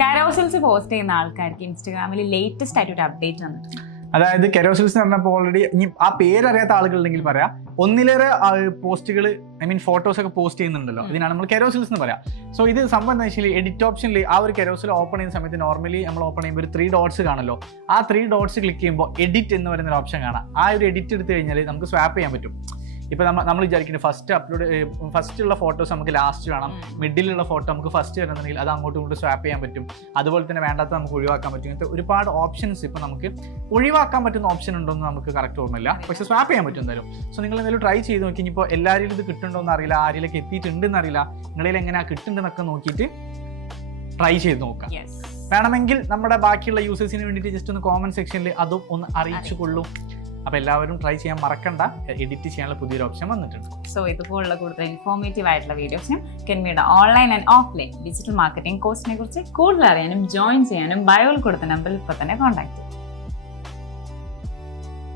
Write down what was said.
കാരോസൽസ് post ചെയ്യുന്ന ആൾക്കാർക്ക് ഇൻസ്റ്റാഗ്രാമിൽ ലേറ്റസ്റ്റ് ആയിട്ട് ഒരു അപ്ഡേറ്റ് വന്നിട്ടുണ്ട്. അതായത് കെരോസിൽസ് എന്ന് പറഞ്ഞപ്പോൾ ഓൾറെഡി ഇനി ആ പേരറിയാത്ത ആളുകളുണ്ടെങ്കിൽ പറയാം, ഒന്നിലേറെ പോസ്റ്റുകൾ ഫോട്ടോസ് ഒക്കെ പോസ്റ്റ് ചെയ്യുന്നുണ്ടല്ലോ, ഇതിനാണ് നമ്മൾ കെരോസിൽസ് എന്ന് പറയാം. സോ ഇത് സംഭവം എന്താ വെച്ചാൽ എഡിറ്റ് ഓപ്ഷനിൽ ആ ഒരു കെരോസിൽ ഓപ്പൺ ചെയ്യുന്ന സമയത്ത് നോർമലി നമ്മൾ ഓപ്പൺ ചെയ്യുമ്പോൾ ഒരു 3 ഡോട്ട്സ് കാണല്ലോ. ആ 3 ഡോട്ട്സ് ക്ലിക്ക് ചെയ്യുമ്പോൾ എഡിറ്റ് എന്ന് പറയുന്ന ഒരു ഓപ്ഷൻ കാണാം. ആ ഒരു എഡിറ്റ് എടുത്തു കഴിഞ്ഞാൽ നമുക്ക് സ്വാപ്പ് ചെയ്യാൻ പറ്റും. ഇപ്പോൾ നമ്മൾ വിചാരിക്കുന്നത് ഫസ്റ്റ് ഉള്ള ഫോട്ടോസ് നമുക്ക് ലാസ്റ്റ് വേണം, മിഡിലുള്ള ഫോട്ടോ നമുക്ക് ഫസ്റ്റ് വരണമെന്നുണ്ടെങ്കിൽ അത് അങ്ങോട്ടും ഇങ്ങോട്ടും സ്വാപ്പ് ചെയ്യാൻ പറ്റും. അതുപോലെ തന്നെ വേണ്ടാത്ത നമുക്ക് ഒഴിവാക്കാൻ പറ്റും. ഇങ്ങനത്തെ ഒരുപാട് ഓപ്ഷൻസ് ഇപ്പോൾ നമുക്ക് ഒഴിവാക്കാൻ പറ്റുന്ന ഓപ്ഷൻ ഉണ്ടോ എന്ന് നമുക്ക് കറക്റ്റ് ഓർമ്മയില്ല, പക്ഷേ സ്വാപ്പ് ചെയ്യാൻ പറ്റും എന്തായാലും. സോ നിങ്ങൾ എന്തെങ്കിലും ട്രൈ ചെയ്ത് നോക്കി. ഇനിയിപ്പോൾ എല്ലാവരും ഇത് കിട്ടുന്നുണ്ടോ എന്ന് അറിയില്ല, ആരിലേക്ക് എത്തിയിട്ടുണ്ടെന്ന് അറിയില്ല, നിങ്ങളിൽ എങ്ങനെയാണ് കിട്ടുന്നുണ്ടെന്നൊക്കെ നോക്കിയിട്ട് ട്രൈ ചെയ്ത് നോക്കാം. വേണമെങ്കിൽ നമ്മുടെ ബാക്കിയുള്ള യൂസേഴ്സിന് വേണ്ടിയിട്ട് ജസ്റ്റ് ഒന്ന് കോമന്റ് സെക്ഷനിൽ അതും ഒന്ന് അറിയിച്ചു കൊള്ളും. അപ്പോൾ എല്ലാവരും ട്രൈ ചെയ്യാൻ മറക്കണ്ട, എഡിറ്റ് ചെയ്യാനുള്ള പുതിയൊരു ഓപ്ഷൻ വന്നിട്ടുണ്ട്. സോ ഇതുപോലുള്ള കൂടുതൽ ഇൻഫോർമേറ്റീവ് ആയിട്ടുള്ള വീഡിയോസിനും കെൻമിയുടെ online and offline digital marketing കോഴ്സിനെ കുറിച്ച് കൂടുതൽ അറിയാനും ജോയിൻ ചെയ്യാനും ബയോയിൽ കൊടുത്ത നമ്പറിൽ ഇപ്പോൾ തന്നെ കോൺടാക്ട് ചെയ്യും.